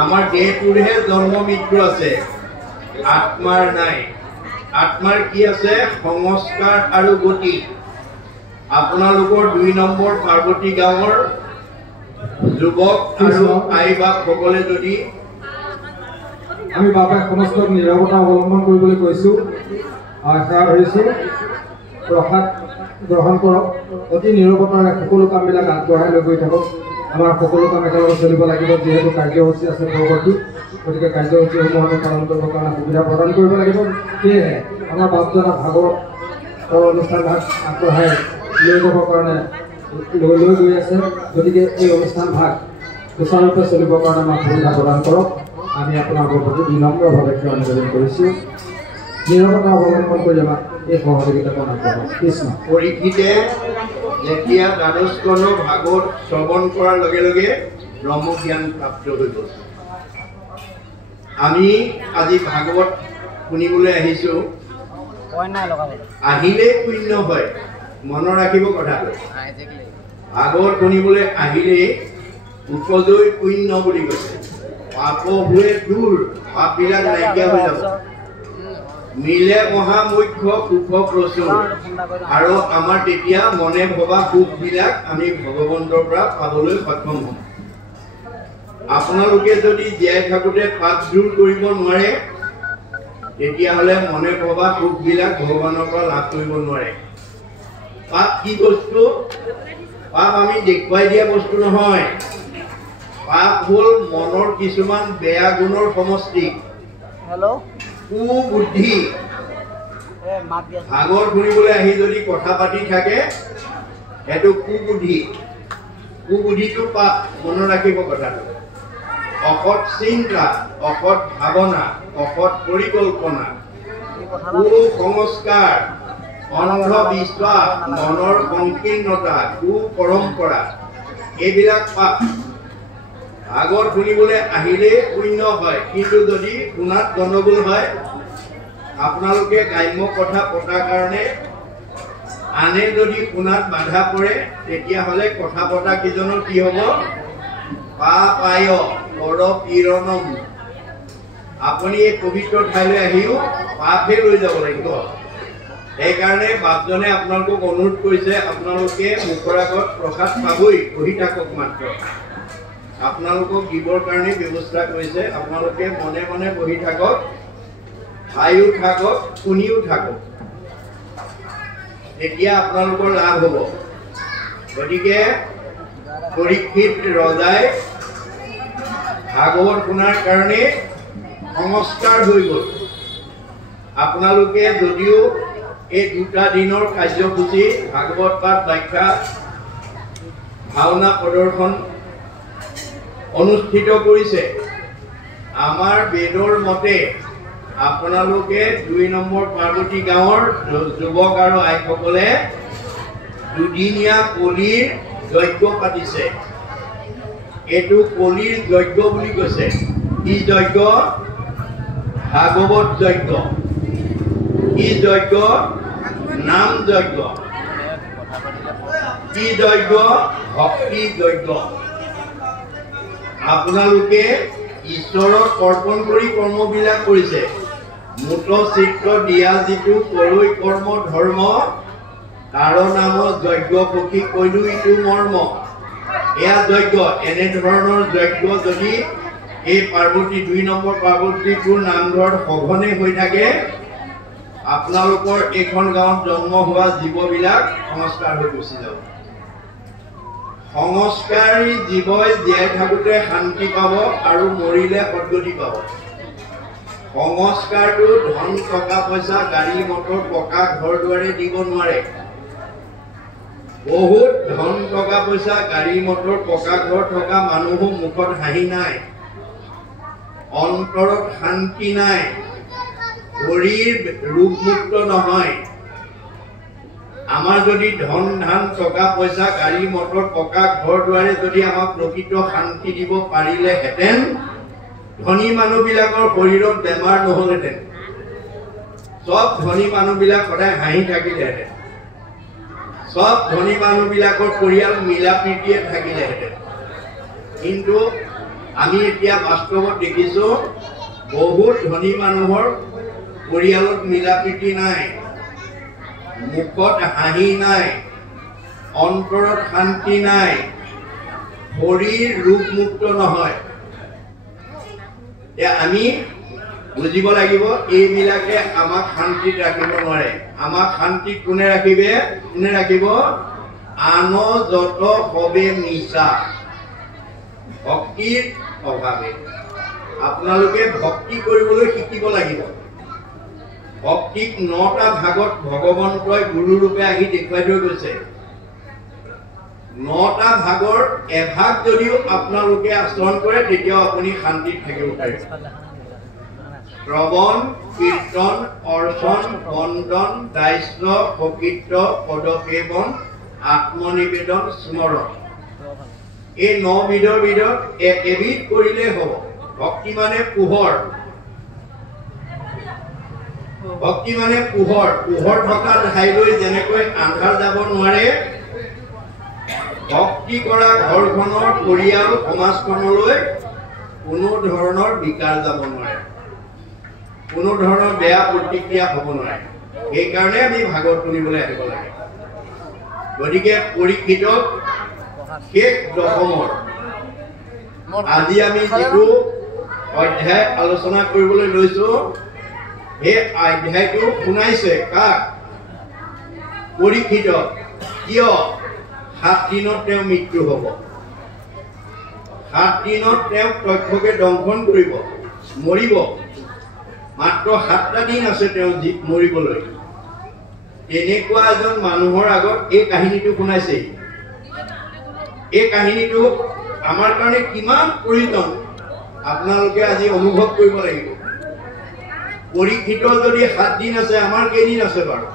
আমাৰ দেহটোৰহে জন্ম মৃত্যু আছে, আত্মাৰ নাই। আত্মাৰ কি আছে? সংস্কাৰ আৰু গতি। আপোনালোকৰ 2 নম্বৰ পাৰ্বতী গাঁৱৰ যুৱক আৰু আই বাপ সকলে যদি আমি বাবাই সমস্ত নিৰৱতা অৱলম্বন কৰিবলৈ কৈছোঁ, আশা কৰিছোঁ প্ৰসাদ গ্ৰহণ কৰক। অতি নিৰৱতাৰে সকলো কামবিলাক আগবঢ়াই লৈ গৈ থাকক। আমাৰ সকলো কাম একেলগে চলিব লাগিব, যিহেতু কাৰ্যসূচী আছে পৰৱৰ্তী, গতিকে কাৰ্যসূচীসমূহ আমি পালন কৰিবৰ কাৰণে সুবিধা প্ৰদান কৰিব লাগিব। সেয়েহে আমাৰ বাপজনা ভাগৱতৰ অনুষ্ঠানভাগ আগবঢ়াই লৈ যাবৰ কাৰণে লৈ গৈ আছে। গতিকে এই অনুষ্ঠানভাগ সুচাৰুৰূপে চলিবৰ কাৰণে আমাক সুবিধা প্ৰদান কৰক। আমি আপোনালোকৰ প্ৰতি বিনম্ৰভাৱে সেৱা নিবেদন কৰিছোঁ। নিৰৱতা অৱলম্বন কৰি আমাক এই সহযোগিতা প্ৰদান কৰক। কৃষ্ণ। পৰীক্ষিতে যেতিয়া দ্বাদশ স্কন্ধ ভাগৱত শ্ৰৱণ কৰাৰ লগে লগে ব্ৰহ্মজ্ঞান প্ৰাপ্ত হৈ গ'ল। আমি আজি ভাগৱত শুনিবলৈ আহিছোঁ, আহিলেই পুণ্য হয়। মনত ৰাখিব কথাটো। ভাগৱত শুনিবলৈ আহিলেই উপজয় পুণ্য বুলি কৈছে। পাপবোৰে দূৰ, পাপবিলাক নাইকিয়া হৈ যাব। মিলে মহামুখ্য সুখ প্ৰচুৰ। আৰু আমাৰ তেতিয়া মনে ভবা সুখবিলাক আমি ভগৱন্তৰ পৰা পাবলৈ সক্ষম হ'ম। আপোনালোকে যদি জীয়াই থাকোঁতে পাপ দূৰ কৰিব নোৱাৰে, তেতিয়াহ'লে মনে ভবা সুখবিলাক ভগৱানৰ পৰা লাভ কৰিব নোৱাৰে। পাপ কি বস্তু? পাপ আমি দেখুৱাই দিয়া বস্তু নহয়। পাপ হ'ল মনৰ কিছুমান বেয়া গুণৰ সমষ্টি। কুবুদ্ধি। ভাগৱত শুনিবলৈ আহি যদি কথা পাতি থাকে, সেইটো কুবুদ্ধি। কুবুদ্ধিটো পাপ, মনত ৰাখিব কথাটো। অসৎ চিন্তা, অসৎ ভাৱনা, অসৎ পৰিকল্পনা, কুসংস্কাৰ, অন্ধবিশ্বাস, মনৰ সংকীৰ্ণতা, কুপৰম্পৰা, এইবিলাক পাপ। ভাগৱত শুনিবলৈ আহিলে পুণ্য হয়, কিন্তু যদি শুনাত গণ্ডগোল হয়, আপোনালোকে গ্ৰাম্য কথা পতাৰ কাৰণে আনে যদি শুনাত বাধা পৰে, তেতিয়াহ'লে কথা পতা কেইজনৰ কি হ'ব? পাপায় পৰপীড়নম। আপুনি এই পবিত্ৰ ঠাইলৈ আহিও পাপহে লৈ যাব লাগিব। সেইকাৰণে বাপজনে আপোনালোকক অনুৰোধ কৰিছে, আপোনালোকে মুখৰ আগত প্ৰসাদ পাবই, বহি থাকক মাত্ৰ। আপোনালোকক দিবৰ কাৰণে ব্যৱস্থা কৰিছে। আপোনালোকে মনে মনে বহি থাকক, খাইও থাকক, শুনিও থাকক, তেতিয়া আপোনালোকৰ লাভ হ'ব। গতিকে পৰীক্ষিত ৰজাই ভাগৱত শুনাৰ কাৰণে সংস্কাৰ হৈ গ'ল। আপোনালোকে যদিও এই 2টা দিনৰ কাৰ্যসূচী ভাগৱত পাঠ, ব্যাখ্যা, ভাওনা প্ৰদৰ্শন অনুষ্ঠিত কৰিছে, আমাৰ বেদৰ মতে আপোনালোকে 2 নম্বৰ পাৰ্বতী গাঁৱৰ যুৱক আৰু আইসকলে 2দিনীয়া কলিৰ যজ্ঞ পাতিছে। এইটো কলিৰ যজ্ঞ বুলি কৈছে। কি যজ্ঞ? ভাগৱত যজ্ঞ। কি যজ্ঞ? নাম যজ্ঞ। কি যজ্ঞ? ভক্তি যজ্ঞ। আপোনালোকে ঈশ্বৰক অৰ্পণ কৰি কৰ্মবিলাক কৰিছে। মূত চিত্ৰ দিয়া যিটো কৰৈ কৰ্ম ধৰ্ম, তাৰ নাম যজ্ঞ পক্ষী কৈলো ইটো মৰ্ম। এয়া যজ্ঞ। এনেধৰণৰ যজ্ঞ যদি এই পাৰ্বতী 2 নম্বৰ পাৰ্বতীটোৰ নামঘৰত সঘনে হৈ থাকে, আপোনালোকৰ এইখন গাঁৱত জন্ম হোৱা জীৱবিলাক সংস্কাৰ হৈ গুচি যাব। সংস্কাৰী জীৱই জীয়াই থাকোঁতে শান্তি পাব আৰু মৰিলে সদ্গতি পাব। সংস্কাৰটো ধন, টকা পইচা, গাড়ী মটৰ, পকা ঘৰ দুৱাৰে দিব নোৱাৰে। বহুত ধন, টকা পইচা, গাড়ী মটৰ, পকা ঘৰ থকা মানুহো মুখত হাঁহি নাই, অন্তৰত শান্তি নাই, শৰীৰ ৰোগমুক্ত নহয়। আমাৰ যদি ধন ধান, টকা পইচা, গাড়ী মটৰ, পকা ঘৰ দুৱাৰে যদি আমাক প্ৰকৃত শান্তি দিব পাৰিলেহেঁতেন, ধনী মানুহবিলাকৰ শৰীৰত বেমাৰ নহ'লহেঁতেন। চব ধনী মানুহবিলাক সদায় হাঁহি থাকিলেহেঁতেন। সব ধনী মানুহবিলাকৰ পৰিয়াল মিলা প্ৰীতিয়ে থাকিলেহেঁতেন। কিন্তু আমি এতিয়া বাস্তৱত দেখিছো বহুত ধনী মানুহৰ পৰিয়ালত মিলা প্ৰীতি নাই, মুখত হাঁহি নাই, অন্তৰত শান্তি নাই, শৰীৰ ৰোগমুক্ত নহয়। আমি বুজিব লাগিব এইবিলাকে আমাক শান্তিত ৰাখিব নোৱাৰে। আমাক শান্তিত কোনে ৰাখিব? আন যত সবে মিছা, ভক্তিৰ অভাৱে। আপোনালোকে ভক্তি কৰিবলৈ শিকিব লাগিব। ভক্তিক 9টা ভাগত ভগৱন্তই গুৰুৰূপে আহি দেখুৱাই থৈ গৈছে। 9টা ভাগৰ এভাগ যদিও আপোনালোকে আচৰণ কৰে তেতিয়াও আপুনি শান্তিত থাকিব পাৰিব। শ্ৰৱণ, কীৰ্তন, অৰ্চন, বন্দন, দাস্য, সকীৰ্ত, পদসেৱন, আত্মনিবেদন, স্মৰণ, এই 9 বিধৰ ভিতৰত এবিধ কৰিলে হ'ব। ভক্তি মানে পোহৰ। ভক্তি মানে পোহৰ। পোহৰ থকা ঠাইলৈ যেনেকৈ আন্ধাৰ যাব নোৱাৰে, ভক্তি কৰা ঘৰখনৰ পৰিয়াল সমাজখনলৈ কোনো ধৰণৰ বিকাৰ যাব নোৱাৰে, কোনো ধৰণৰ বেয়া প্ৰতিক্ৰিয়া হ'ব নোৱাৰে। সেইকাৰণে আমি ভাগৱত শুনিবলৈ আহিব লাগে। গতিকে পৰীক্ষিতক শেষ দশমৰ আজি আমি যিটো অধ্যায় আলোচনা কৰিবলৈ লৈছো, সেই অধ্যায়টো শুনাইছে কাক? পৰীক্ষিতক। কিয়? 7 দিনত তেওঁ মৃত্যু হ'ব। 7 দিনত তেওঁক তক্ষকে দংশন কৰিব, মৰিব। মাত্ৰ 7টা দিন আছে তেওঁ মৰিবলৈ। তেনেকুৱা এজন মানুহৰ আগত এই কাহিনীটো শুনাইছে। এই কাহিনীটো আমাৰ কাৰণে কিমান প্ৰয়োজন আপোনালোকে আজি অনুভৱ কৰিব লাগিব। পৰীক্ষিতৰ যদি 7 দিন আছে, আমাৰ কেইদিন আছে বাৰু?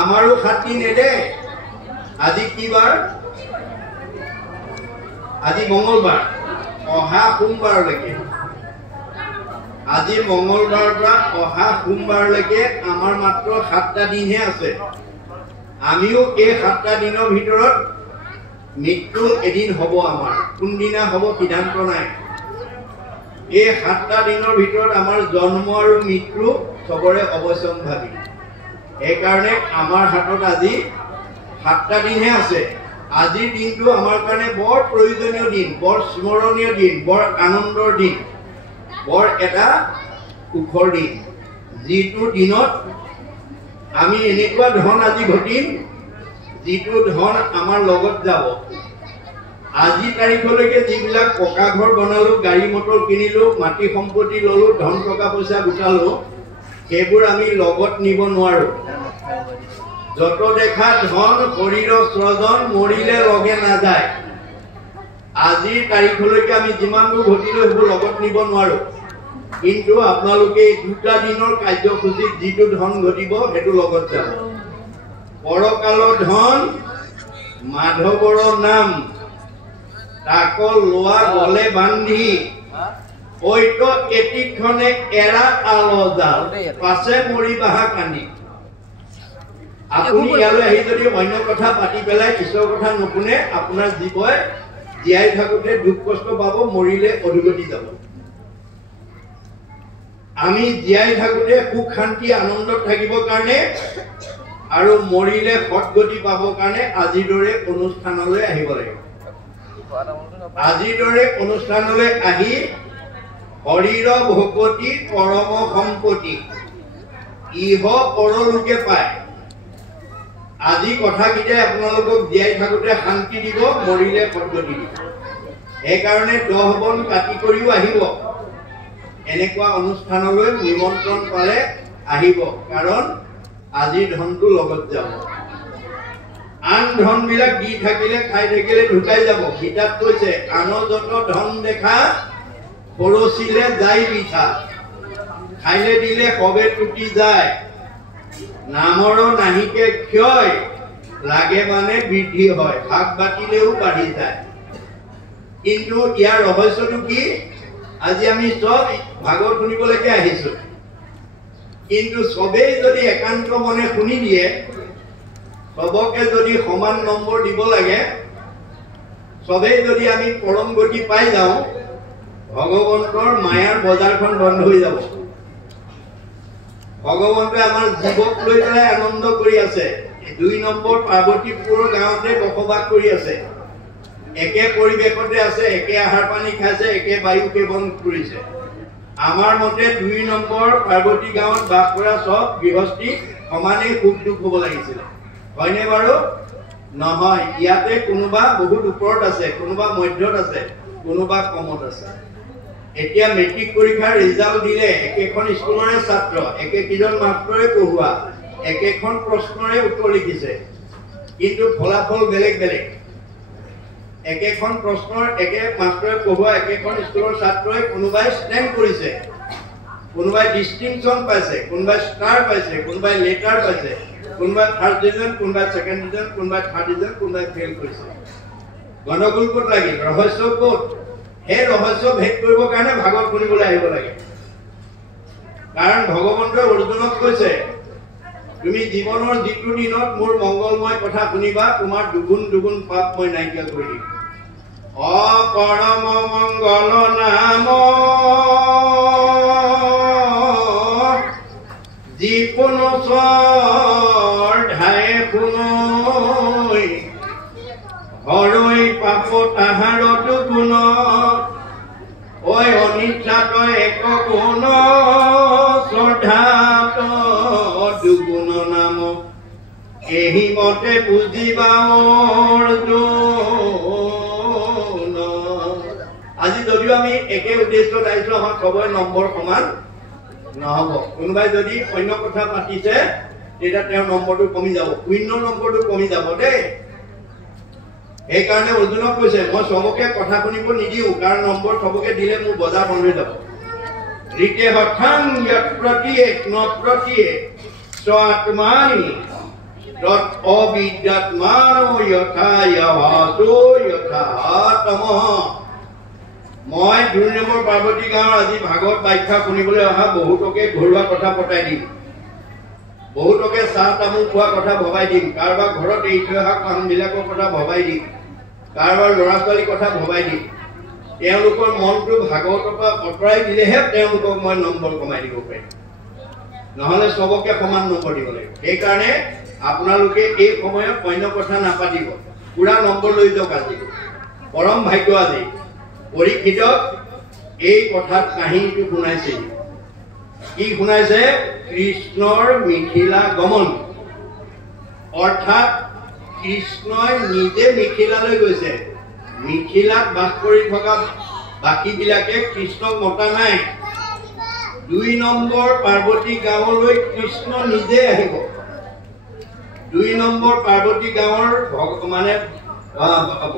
আমাৰো 7 দিন এদে। আজি কি বাৰ? আজি মঙ্গলবাৰ। অহা সোমবাৰলৈকে, আজি মঙ্গলবাৰৰ পৰা অহা সোমবাৰলৈকে আমাৰ মাত্ৰ 7টা দিনহে আছে। আমিও এই 7টা দিনৰ ভিতৰত মৃত্যু এদিন হ'ব। আমাৰ কোনদিনা হ'ব সিদ্ধান্ত নাই। এই 7টা দিনৰ ভিতৰত আমাৰ জন্ম আৰু মৃত্যু চবৰে অৱশ্যম্ভাৱী। সেইকাৰণে আমাৰ হাতত আজি 7টা দিনহে আছে। আজিৰ দিনটো আমাৰ কাৰণে বৰ প্ৰয়োজনীয় দিন, বৰ স্মৰণীয় দিন, বৰ আনন্দৰ দিন, বৰ এটা সুখৰ দিন। যিটো দিনত আমি এনেকুৱা ধন আজি ঘটিম, যিটো ধন আমাৰ লগত যাব। আজি তাৰিখলৈকে যিবিলাক পকা ঘৰ বনালো, গাড়ী মটৰ কিনিলো, মাটি সম্পত্তি ললো, ধন টকা পইচা গোটালো, সেইবোৰ আমি লগত নিব নোৱাৰো। যত দেখা ধন শৰীৰৰ স্ৰজন, মৰিলে লগে নাযায়। আজিৰ তাৰিখলৈকে আমি যিমানবোৰ ঘটিলো সেইবোৰ লগত নিব নোৱাৰো। কিন্তু আপোনালোকে এই 2টা দিনৰ কাৰ্যসূচীত যিটো ধন ঘটিব সেইটো লগত যাব। পৰকালৰ ধন মাধৱৰ নাম, তাক লোৱা গলে বান্ধি, ঐত এটিক্ষণে এৰা আলজাল, পাছে মৰি বাহা কান্দি। আপুনি ইয়ালৈ আহি যদি অন্য কথা পাতি পেলাই ঈশ্বৰৰ কথা নুশুনে, আপোনাৰ জীৱই জীয়াই থাকোতে দুখ কষ্ট পাব, মৰিলে অধোগতি যাব। আমি জীয়াই থাকোতে সুখ শান্তি আনন্দত থাকিবৰ কাৰণে আৰু মৰিলে সৎগতি পাবৰ কাৰণে আজিৰ দৰে অনুষ্ঠানলৈ আহিব লাগিব। আজিৰ দৰে অনুষ্ঠানলৈ আহি শৰীৰ ভকতি পৰম সম্পত্তি ইহ পৰলোকে পায়। আজি কথাকেইটাই আপোনালোকক জীয়াই থাকোতে শান্তি দিব, মৰিলে সৎগতি দিব। সেইকাৰণে 10 বন কাটি কৰিও আহিব। এনেকুৱা অনুষ্ঠানলৈ নিমন্ত্ৰণ পালে আহিব, কাৰণ আজিৰ ধনটো লগত যাব। আন ধন বিলাক দি থাকিলে, খাই থাকিলে ঢুকাই যাব। গীতাত কৈছে, আন যত ধন দেখা খৰচিলে যায় পিঠা, খাইলে দিলে সবে টুটি যায়। নামৰ নাহিকে ক্ষয়, লাগে মানে বৃদ্ধি হয়, ভাগ বাতিলেও বাঢ়ি যায়। কিন্তু ইয়াৰ ৰহস্যটো কি? আজি আমি সব ভাগৱত শুনিবলৈকে আহিছো, কিন্তু সবেই যদি একান্ত মনে শুনি দিয়ে, সবকে যদি সমান নম্বৰ দিব লাগে, সবেই যদি আমি পৰম গতি পাই যাওঁ ভগৱন্তৰ মায়াৰ বজাৰখন বন্ধ হৈ যাব। ভগৱন্তই আমাৰ জীৱক লৈ পেলাই আনন্দ কৰি আছে। 2 নম্বৰ পাৰ্বতীপুৰৰ গাঁৱতে বসবাস কৰি আছে, একে পৰিৱেশতে আছে, একে আহাৰ পানী খাইছে, একে বায়ু সেৱন কৰিছে। আমাৰ মতে 2 নম্বৰ পাৰ্বতী গাঁৱত বাস কৰা সব গৃহস্থী সমানেই সুখ দুখ হ'ব লাগিছিল, হয়নে বাৰু? নহয়, ইয়াতে কোনোবা বহুত ওপৰত আছে, কোনোবা মধ্যত আছে, কোনোবা কমত আছে। এতিয়া মেট্ৰিক পৰীক্ষাৰ ৰিজাল্ট দিলে একেখন স্কুলৰে ছাত্ৰ, একেকেইজন মাষ্টৰে পঢ়োৱা, একেখন প্ৰশ্নৰে উত্তৰ লিখিছে, কিন্তু ফলাফল বেলেগ বেলেগ। একেখন প্ৰশ্নৰ একে মাষ্টৰে পঢ়োৱা একেখন স্কুলৰ ছাত্ৰই কোনোবাই ষ্টেণ্ড কৰিছে, কোনোবাই ডিষ্টিংশ্যন পাইছে, কোনোবাই ষ্টাৰ পাইছে, কোনোবাই লেটাৰ পাইছে, কোনোবাই 3rd ডিভিজন, কোনোবাই 2nd ডিভিজন, কোনোবাই 3rd ডিভিজন, কোনোবাই ফেইল কৰিছে। গণ্ডগোল ক'ত লাগিল? ৰহস্য ক'ত? সেই ৰহস্য ভেদ কৰিবৰ কাৰণে ভাগৱত শুনিবলৈ আহিব লাগে। কাৰণ ভগৱন্তই অৰ্জুনক কৈছে, তুমি জীৱনৰ যিটো দিনত মোৰ মংগলময় কথা শুনিবা, তোমাৰ দুগুণ দুগুণ পাপ মই নাইকিয়া কৰি দিম। অপৰম মংগল নাম যিপোন ধায়ে শুনৈ, হৰৈ পাপ তাহাৰ দুগুণ, ঐ অনিচ্ছাত এক গুণ, শ্ৰদ্ধাত দুগুণ নাম, এহি মতে বুজিবা অৰ্জুন। আজি যদিও আমি একে উদ্দেশ্যত আহিছো, আমাৰ সবৰে নম্বৰ সমান নহ'ব। কোনোবাই যদি অন্য কথা পাতিছে তেতিয়া তেওঁৰ নম্বৰটো কমি যাব, 0 নম্বৰটো কমি যাব দেই। সেইকাৰণে অৰ্জুনক কৈছে, মই চবকে কথা শুনিব নিদিওঁ, কাৰণ নম্বৰ চবকে দিলে মোৰ বজাৰ বন্ধ হৈ যাব। ঋতে হঠাং য়ৎ প্ৰতীয়েক ন প্ৰতীয়েক স্বাত্মানি তৎ অবিদ্যাত্মানো যথা য়ভাসো যথা তমঃ। মই 2 নম্বৰ পাৰ্বতী গাঁৱৰ আজি ভাগৱত ব্যাখ্যা শুনিবলৈ অহা বহুতকে ঘৰুৱা কথা পতাই দিম, বহুতকে চাহ তামোল খোৱা কথা ভবাই দিম, কাৰোবাৰ ঘৰত এৰি থৈ অহা কামবিলাকৰ কথা ভবাই দিম, কাৰোবাৰ ল'ৰা ছোৱালীৰ কথা ভবাই দিম। তেওঁলোকৰ মনটো ভাগৱতৰ পৰা আঁতৰাই দিলেহে তেওঁলোকক মই নম্বৰ কমাই দিব পাৰিম, নহ'লে চবকে সমান নম্বৰ দিব লাগিব। সেইকাৰণে আপোনালোকে এই সময়ত অন্য কথা নাপাতিব, পুৰা নম্বৰ লৈ যাওক। আজি পৰম ভাগ্য, আজি পৰীক্ষিতক এই কথাত কাহিনীটো শুনাইছে। কি শুনাইছে? কৃষ্ণৰ মিথিলা গমন, অৰ্থাৎ কৃষ্ণই নিজে মিথিলালৈ গৈছে। মিথিলাত বাস কৰি থকা বাকীবিলাকে কৃষ্ণক মতা নাই। 2 নম্বৰ পাৰ্বতী গাঁৱলৈ কৃষ্ণ নিজে আহিব। 2 নম্বৰ পাৰ্বতী গাঁৱৰ মানে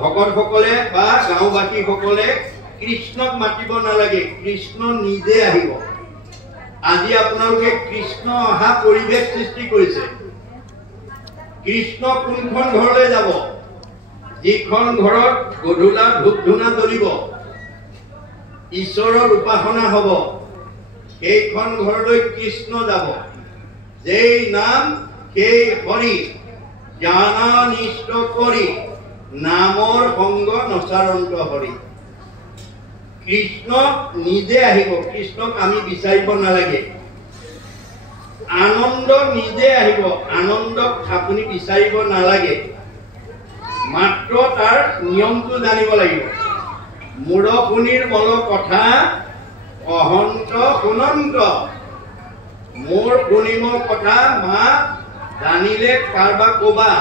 ভকতসকলে বা গাঁওবাসীসকলে কৃষ্ণক মাতিব নালাগে, কৃষ্ণ নিজে আহিব। আজি আপোনালোকে কৃষ্ণ অহা পৰিৱেশ সৃষ্টি কৰিছে। কৃষ্ণ কোনখন ঘৰলৈ যাব? যিখন ঘৰত গধূলা ধূপ ধূনা জ্বলিব, ঈশ্বৰৰ উপাসনা হ'ব, সেইখন ঘৰলৈ কৃষ্ণ যাব। যেই নাম সেই হৰি, জ্ঞানানিষ্ট কৰি নামৰ সংগ নচাৰন্ত হৰি। কৃষ্ণ নিজে আহিব, কৃষ্ণক আমি বিচাৰিব নালাগে। আনন্দ নিজে আহিব, আনন্দক আপুনি বিচাৰিব নালাগে, মাত্ৰ তাৰ নিয়মটো জানিব লাগিব। মূৰ শুনিৰ মল কথা অহন্ত শুনন্ত, মোৰ শুনিম কথা মা জানিলে কাৰোবাক কবা।